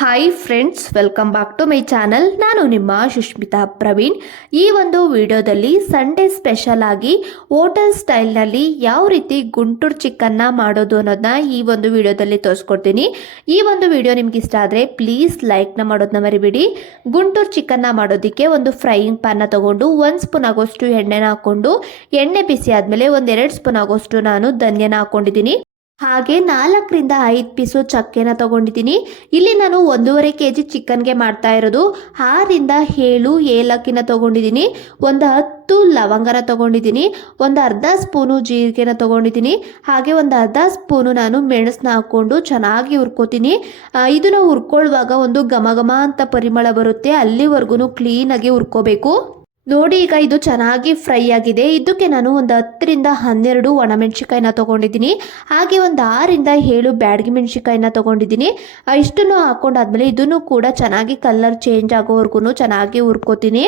Hi friends welcome back to my channel ನಾನು ನಿಮ್ಮ ಸುಷ್ಮಿತಾ ಪ್ರವೀಣ್. ಈ ಒಂದು ವಿಡಿಯೋದಲ್ಲಿ ಸಂಡೇ ಸ್ಪೆಷಲ್ ಆಗಿ ಹೋಟೆಲ್ ಸ್ಟೈಲ್ನಲ್ಲಿ ಯಾವ ರೀತಿ ಗುಂಟೂರು ಚಿಕನ್ನ ಮಾಡೋದು ಅನ್ನೋದನ್ನ ಈ ಒಂದು ವಿಡಿಯೋದಲ್ಲಿ ತೋರಿಸ್ಕೊಡ್ತೀನಿ. ಈ ಒಂದು ವಿಡಿಯೋ ನಿಮ್ಗೆ ಇಷ್ಟ ಆದರೆ ಪ್ಲೀಸ್ ಲೈಕ್ನ ಮಾಡೋದನ್ನ ಮರಿಬೇಡಿ. ಗುಂಟೂರು ಚಿಕನ್ನ ಮಾಡೋದಕ್ಕೆ ಒಂದು ಫ್ರೈಯಿಂಗ್ ಪ್ಯಾನ್ನ ತಗೊಂಡು ಒಂದು ಸ್ಪೂನ್ ಆಗೋಷ್ಟು ಎಣ್ಣೆನ ಹಾಕ್ಕೊಂಡು ಎಣ್ಣೆ ಬಿಸಿ ಆದಮೇಲೆ ಒಂದೆರಡು ಸ್ಪೂನ್ ಆಗೋಷ್ಟು ನಾನು ಧನ್ಯನ ಹಾಕ್ಕೊಂಡಿದ್ದೀನಿ ಹಾಗೆ ನಾಲ್ಕರಿಂದ ಐದು ಪೀಸು ಚಕ್ಕೆನ ತಗೊಂಡಿದ್ದೀನಿ. ಇಲ್ಲಿ ನಾನು ಒಂದೂವರೆ ಕೆ ಜಿ ಚಿಕನ್ಗೆ ಮಾಡ್ತಾ ಇರೋದು. ಆರಿಂದ ಏಳು ಏಲಕ್ಕಿನ ತಗೊಂಡಿದ್ದೀನಿ. ಒಂದು ಹತ್ತು ಲವಂಗನ ತಗೊಂಡಿದ್ದೀನಿ. ಒಂದು ಅರ್ಧ ಸ್ಪೂನು ಜೀರಿಗೆನ ತಗೊಂಡಿದ್ದೀನಿ. ಹಾಗೆ ಒಂದು ಅರ್ಧ ಸ್ಪೂನು ನಾನು ಮೆಣಸನ್ನ ಹಾಕ್ಕೊಂಡು ಚೆನ್ನಾಗಿ ಹುರ್ಕೋತೀನಿ. ಇದನ್ನು ಹುರ್ಕೊಳ್ಳುವಾಗ ಒಂದು ಘಮ ಘಮ ಅಂತ ಪರಿಮಳ ಬರುತ್ತೆ. ಅಲ್ಲಿವರೆಗೂ ಕ್ಲೀನಾಗಿ ಹುರ್ಕೋಬೇಕು. ನೋಡಿ, ಈಗ ಇದು ಚೆನ್ನಾಗಿ ಫ್ರೈ ಆಗಿದೆ. ಇದಕ್ಕೆ ನಾನು ಒಂದು ಹತ್ತರಿಂದ ಹನ್ನೆರಡು ಒಣಮೆಣಸಿಕಾಯಿನ ತೊಗೊಂಡಿದ್ದೀನಿ. ಹಾಗೆ ಒಂದು ಆರಿಂದ ಏಳು ಬ್ಯಾಡಗಿ ಮೆಣಸಿಕಾಯಿನ ತೊಗೊಂಡಿದ್ದೀನಿ. ಇಷ್ಟನ್ನು ಹಾಕೊಂಡಾದ್ಮೇಲೆ ಇದನ್ನು ಕೂಡ ಚೆನ್ನಾಗಿ ಕಲರ್ ಚೇಂಜ್ ಆಗೋವರೆಗೂ ಚೆನ್ನಾಗಿ ಹುರ್ಕೋತೀನಿ.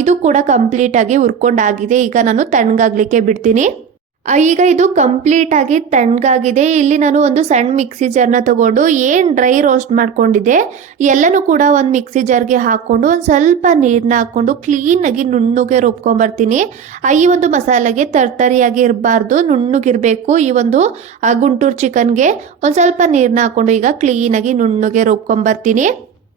ಇದು ಕೂಡ ಕಂಪ್ಲೀಟಾಗಿ ಹುರ್ಕೊಂಡಾಗಿದೆ. ಈಗ ನಾನು ತಣ್ಣಗಾಗಲಿಕ್ಕೆ ಬಿಡ್ತೀನಿ. ಈಗ ಇದು ಕಂಪ್ಲೀಟ್ ಆಗಿ ತಣ್ಣಗಾಗಿದೆ. ಇಲ್ಲಿ ನಾನು ಒಂದು ಸಣ್ಣ ಮಿಕ್ಸಿ ಜಾರ್ನ ತಗೊಂಡು ಏನು ಡ್ರೈ ರೋಸ್ಟ್ ಮಾಡ್ಕೊಂಡಿದೆ ಎಲ್ಲನೂ ಕೂಡ ಒಂದು ಮಿಕ್ಸಿ ಜಾರ್ಗೆ ಹಾಕ್ಕೊಂಡು ಒಂದು ಸ್ವಲ್ಪ ನೀರನ್ನ ಹಾಕ್ಕೊಂಡು ಕ್ಲೀನಾಗಿ ನುಣ್ಣಗೆ ರುಬ್ಕೊಂಬರ್ತೀನಿ. ಈ ಒಂದು ಮಸಾಲೆಗೆ ತರ್ತರಿಯಾಗಿ ಇರಬಾರ್ದು, ನುಣ್ಣಗಿರಬೇಕು. ಈ ಒಂದು ಗುಂಟೂರು ಚಿಕನ್ಗೆ ಒಂದು ಸ್ವಲ್ಪ ನೀರನ್ನ ಹಾಕ್ಕೊಂಡು ಈಗ ಕ್ಲೀನಾಗಿ ನುಣ್ಣಗೆ ರುಬ್ಕೊಂಬರ್ತೀನಿ.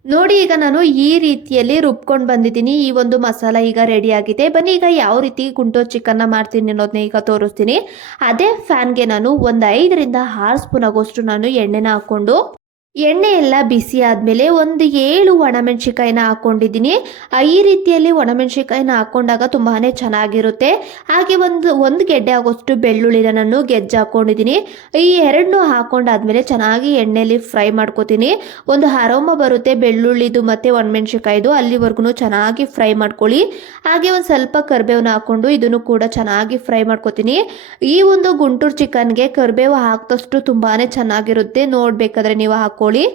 ನೋಡಿ, ಈಗ ನಾನು ಈ ರೀತಿಯಲ್ಲಿ ರುಬ್ಕೊಂಡು ಬಂದಿದ್ದೀನಿ. ಈ ಒಂದು ಮಸಾಲ ಈಗ ರೆಡಿ ಆಗಿದೆ. ಬನ್ನಿ, ಈಗ ಯಾವ ರೀತಿ ಗುಂಟೂರು ಚಿಕನ್ನ ಮಾಡ್ತೀನಿ ಅನ್ನೋದನ್ನ ಈಗ ತೋರಿಸ್ತೀನಿ. ಅದೇ ಫ್ಯಾನ್ಗೆ ನಾನು ಒಂದು ಐದರಿಂದ ಆರು ಸ್ಪೂನ್ ಆಗೋಷ್ಟು ನಾನು ಎಣ್ಣೆನ ಹಾಕ್ಕೊಂಡು ಎಣ್ಣೆ ಎಲ್ಲ ಬಿಸಿ ಆದಮೇಲೆ ಒಂದು ಏಳು ಒಣಮೆಣಸಿಕಾಯಿನ ಹಾಕ್ಕೊಂಡಿದ್ದೀನಿ ಈ ರೀತಿಯಲ್ಲಿ ಒಣಮೆಣಸಿಕಾಯಿನ ಹಾಕ್ಕೊಂಡಾಗ ತುಂಬಾ ಚೆನ್ನಾಗಿರುತ್ತೆ. ಹಾಗೆ ಒಂದು ಒಂದು ಗೆಡ್ಡೆ ಆಗೋಷ್ಟು ಬೆಳ್ಳುಳ್ಳಿನ ನಾನು ಗೆಜ್ಜೆ ಹಾಕ್ಕೊಂಡಿದ್ದೀನಿ ಈ ಎರಡನ್ನೂ ಹಾಕ್ಕೊಂಡಾದ್ಮೇಲೆ ಚೆನ್ನಾಗಿ ಎಣ್ಣೆಯಲ್ಲಿ ಫ್ರೈ ಮಾಡ್ಕೋತೀನಿ. ಒಂದು ಹರೋಮ ಬರುತ್ತೆ, ಬೆಳ್ಳುಳ್ಳಿದು ಮತ್ತು ಒಣಮೆಣಸಿಕಾಯ್ದು ಅಲ್ಲಿವರೆಗೂ ಚೆನ್ನಾಗಿ ಫ್ರೈ ಮಾಡ್ಕೊಳ್ಳಿ. ಹಾಗೆ ಒಂದು ಸ್ವಲ್ಪ ಕರಿಬೇವನ್ನ ಹಾಕ್ಕೊಂಡು ಇದನ್ನು ಕೂಡ ಚೆನ್ನಾಗಿ ಫ್ರೈ ಮಾಡ್ಕೋತೀನಿ. ಈ ಒಂದು ಗುಂಟೂರು ಚಿಕನ್ಗೆ ಕರಿಬೇವು ಹಾಕಿದಷ್ಟು ತುಂಬಾ ಚೆನ್ನಾಗಿರುತ್ತೆ. ನೋಡಬೇಕಾದ್ರೆ ನೀವು ಹಾಕ್ಕೊಳ್ಳಿ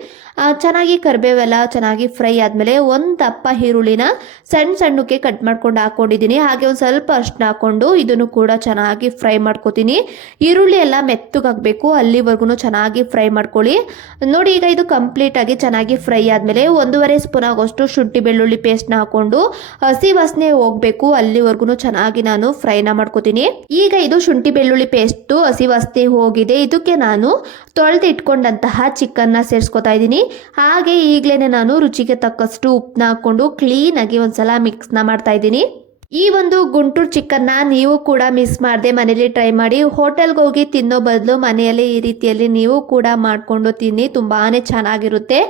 ಚೆನ್ನಾಗಿ ಕರಿಬೇವೆಲ್ಲ ಚೆನ್ನಾಗಿ ಫ್ರೈ ಆದಮೇಲೆ ಒಂದು ದಪ್ಪ ಈರುಳ್ಳಿನ ಸಣ್ಣ ಸಣ್ಣಕ್ಕೆ ಕಟ್ ಮಾಡ್ಕೊಂಡು ಹಾಕ್ಕೊಂಡಿದ್ದೀನಿ ಹಾಗೆ ಒಂದು ಸ್ವಲ್ಪ ಅರ್ಶಿನ ಹಾಕ್ಕೊಂಡು ಇದನ್ನು ಕೂಡ ಚೆನ್ನಾಗಿ ಫ್ರೈ ಮಾಡ್ಕೋತೀನಿ. ಈರುಳ್ಳಿ ಎಲ್ಲ ಮೆತ್ತಗಾಗಬೇಕು, ಅಲ್ಲಿವರೆಗೂ ಚೆನ್ನಾಗಿ ಫ್ರೈ ಮಾಡ್ಕೊಳ್ಳಿ. ನೋಡಿ, ಈಗ ಇದು ಕಂಪ್ಲೀಟಾಗಿ ಚೆನ್ನಾಗಿ ಫ್ರೈ ಆದಮೇಲೆ ಒಂದೂವರೆ ಸ್ಪೂನ್ ಆಗೋಷ್ಟು ಶುಂಠಿ ಬೆಳ್ಳುಳ್ಳಿ ಪೇಸ್ಟ್ನ ಹಾಕ್ಕೊಂಡು ಹಸಿ ವಾಸನೆ ಹೋಗಬೇಕು, ಅಲ್ಲಿವರೆಗೂ ಚೆನ್ನಾಗಿ ನಾನು ಫ್ರೈನ ಮಾಡ್ಕೋತೀನಿ. ಈಗ ಇದು ಶುಂಠಿ ಬೆಳ್ಳುಳ್ಳಿ ಪೇಸ್ಟು ಹಸಿ ವಾಸನೆ ಹೋಗಿದೆ. ಇದಕ್ಕೆ ನಾನು ತೊಳೆದು ಇಟ್ಕೊಂಡಂತಹ ಚಿಕನ್ನ ಸೇರಿಸ್ಕೊತಾ ಇದ್ದೀನಿ. ಹಾಗೆ ಈಗಲೇ ನಾನು ರುಚಿಗೆ ತಕ್ಕಷ್ಟು ಉಪ್ಪನ್ನ ಹಾಕ್ಕೊಂಡು ಕ್ಲೀನಾಗಿ ಒಂದ್ಸಲ ಮಿಕ್ಸ್ನ ಮಾಡ್ತಾ ಇದ್ದೀನಿ. ಈ ಒಂದು ಗುಂಟೂರು ಚಿಕನ್ನ ನೀವು ಕೂಡ ಮಿಸ್ ಮಾಡದೆ ಮನೇಲಿ ಟ್ರೈ ಮಾಡಿ. ಹೋಟೆಲ್ಗೆ ಹೋಗಿ ತಿನ್ನೋ ಬದಲು ಮನೆಯಲ್ಲಿ ಈ ರೀತಿಯಲ್ಲಿ ನೀವು ಕೂಡ ಮಾಡಿಕೊಂಡು ತಿನ್ನಿ ತುಂಬಾ ಚೆನ್ನಾಗಿರುತ್ತೆ.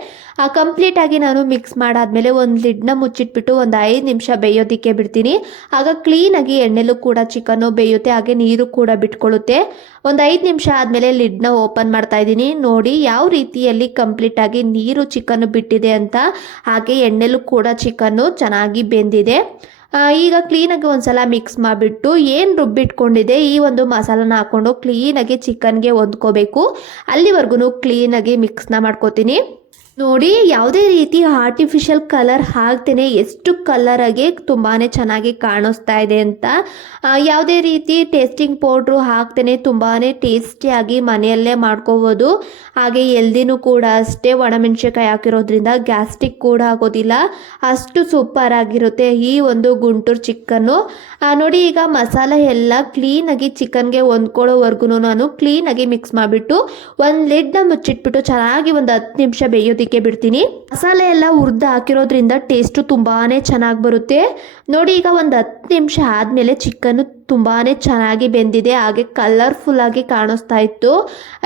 ಆ ಕಂಪ್ಲೀಟ್ ಆಗಿ ನಾನು ಮಿಕ್ಸ್ ಮಾಡಾದ್ಮೇಲೆ ಒಂದು ಲಿಡ್ನ ಮುಚ್ಚಿಟ್ಬಿಟ್ಟು ಒಂದು ಐದು ನಿಮಿಷ ಬೇಯೋದಕ್ಕೆ ಬಿಡ್ತೀನಿ. ಆಗ ಕ್ಲೀನಾಗಿ ಎಣ್ಣೆಲೂ ಕೂಡ ಚಿಕನ್ನು ಬೇಯುತ್ತೆ, ಹಾಗೆ ನೀರು ಕೂಡ ಬಿಟ್ಕೊಳ್ಳುತ್ತೆ. ಒಂದು ಐದು ನಿಮಿಷ ಆದಮೇಲೆ ಲಿಡ್ನ ಓಪನ್ ಮಾಡ್ತಾ ಇದ್ದೀನಿ. ನೋಡಿ ಯಾವ ರೀತಿಯಲ್ಲಿ ಕಂಪ್ಲೀಟ್ ಆಗಿ ನೀರು ಚಿಕನ್ನು ಬಿಟ್ಟಿದೆ ಅಂತ, ಹಾಗೆ ಎಣ್ಣೆಲೂ ಕೂಡ ಚಿಕನ್ನು ಚೆನ್ನಾಗಿ ಬೆಂದಿದೆ. ಈಗ ಕ್ಲೀನಾಗಿ ಒಂದ್ಸಲ ಮಿಕ್ಸ್ ಮಾಡಿಬಿಟ್ಟು ಏನು ರುಬ್ಬಿಟ್ಕೊಂಡಿದೆ ಈ ಒಂದು ಮಸಾಲನ ಹಾಕ್ಕೊಂಡು ಕ್ಲೀನಾಗಿ ಚಿಕನ್ಗೆ ಹೊಂದ್ಕೋಬೇಕು. ಅಲ್ಲಿವರೆಗೂ ಕ್ಲೀನಾಗಿ ಮಿಕ್ಸ್ನ ಮಾಡ್ಕೋತೀನಿ. ನೋಡಿ, ಯಾವುದೇ ರೀತಿ ಆರ್ಟಿಫಿಷಿಯಲ್ ಕಲರ್ ಹಾಕ್ತೇನೆ ಎಷ್ಟು ಕಲರಾಗಿ ತುಂಬಾ ಚೆನ್ನಾಗಿ ಕಾಣಿಸ್ತಾ ಇದೆ ಅಂತ. ಯಾವುದೇ ರೀತಿ ಟೇಸ್ಟಿಂಗ್ ಪೌಡ್ರು ಹಾಕ್ತೇನೆ ತುಂಬಾ ಟೇಸ್ಟಿಯಾಗಿ ಮನೆಯಲ್ಲೇ ಮಾಡ್ಕೋಬೋದು. ಹಾಗೆ ಎಲ್ದಿನೂ ಕೂಡ ಅಷ್ಟೇ, ಒಣಮೆಣಸಿನ್ಕಾಯಿ ಹಾಕಿರೋದ್ರಿಂದ ಗ್ಯಾಸ್ಟ್ರಿಕ್ ಕೂಡ ಆಗೋದಿಲ್ಲ. ಅಷ್ಟು ಸೂಪರ್ ಆಗಿರುತ್ತೆ ಈ ಒಂದು ಗುಂಟೂರು ಚಿಕನ್ನು ನೋಡಿ, ಈಗ ಮಸಾಲೆ ಎಲ್ಲ ಕ್ಲೀನಾಗಿ ಚಿಕನ್ಗೆ ಹೊಂದ್ಕೊಳ್ಳೋವರೆಗೂ ನಾನು ಕ್ಲೀನಾಗಿ ಮಿಕ್ಸ್ ಮಾಡಿಬಿಟ್ಟು ಒಂದು ಲಿಡ್ನ ಮುಚ್ಚಿಟ್ಬಿಟ್ಟು ಚೆನ್ನಾಗಿ ಒಂದು ಹತ್ತು ನಿಮಿಷ ಬೇಯೋದಕ್ಕೆ ಬಿಡ್ತೀನಿ. ಮಸಾಲೆ ಎಲ್ಲ ಹುರಿದು ಹಾಕಿರೋದ್ರಿಂದ ಟೇಸ್ಟು ತುಂಬಾ ಚೆನ್ನಾಗಿ ಬರುತ್ತೆ. ನೋಡಿ, ಈಗ ಒಂದು ಹತ್ತು ನಿಮಿಷ ಆದಮೇಲೆ ಚಿಕನ್ನು ತುಂಬಾ ಚೆನ್ನಾಗಿ ಬೆಂದಿದೆ. ಹಾಗೆ ಕಲರ್ಫುಲ್ ಆಗಿ ಕಾಣಿಸ್ತಾ ಇತ್ತು.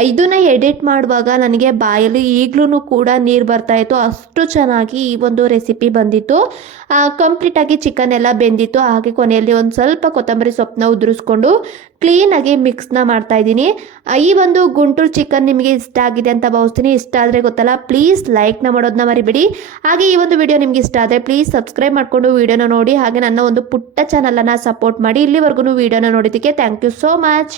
ಇದನ್ನ ಎಡಿಟ್ ಮಾಡುವಾಗ ನನಗೆ ಬಾಯಲ್ಲಿ ಈಗಲೂ ಕೂಡ ನೀರು ಬರ್ತಾ ಇತ್ತು. ಅಷ್ಟು ಚೆನ್ನಾಗಿ ಈ ಒಂದು ರೆಸಿಪಿ ಬಂದಿತ್ತು. ಕಂಪ್ಲೀಟಾಗಿ ಚಿಕನ್ ಎಲ್ಲ ಬೆಂದಿತ್ತು. ಹಾಗೆ ಕೊನೆಯಲ್ಲಿ ಒಂದು ಸ್ವಲ್ಪ ಕೊತ್ತಂಬರಿ ಸೊಪ್ಪನ್ನ ಉದುರಿಸ್ಕೊಂಡು ಕ್ಲೀನಾಗಿ ಮಿಕ್ಸ್ನ ಮಾಡ್ತಾ ಇದ್ದೀನಿ. ಈ ಒಂದು ಗುಂಟೂರು ಚಿಕನ್ ನಿಮಗೆ ಇಷ್ಟ ಆಗಿದೆ ಅಂತ ಭಾವಿಸ್ತೀನಿ. ಇಷ್ಟ ಆದರೆ ಗೊತ್ತಲ್ಲ ಪ್ಲೀಸ್ ಲೈಕ್ನ ಮಾಡೋದನ್ನ ಮರಿಬೇಡಿ. ಹಾಗೆ ಈ ಒಂದು ವಿಡಿಯೋ ನಿಮ್ಗೆ ಇಷ್ಟ ಆದರೆ ಪ್ಲೀಸ್ ಸಬ್ಸ್ಕ್ರೈಬ್ ಮಾಡ್ಕೊಂಡು ವಿಡಿಯೋನ ನೋಡಿ ಹಾಗೆ ನನ್ನ ಒಂದು ಪುಟ್ಟ ಚಾನಲನ್ನು ಸಪೋರ್ಟ್ ಮಾಡಿ ಇಲ್ಲಿವರೆಗೂ ವಿಡಿಯೋನ ನೋಡಿದ್ದಕ್ಕೆ ಥ್ಯಾಂಕ್ ಯು ಸೋ ಮಚ್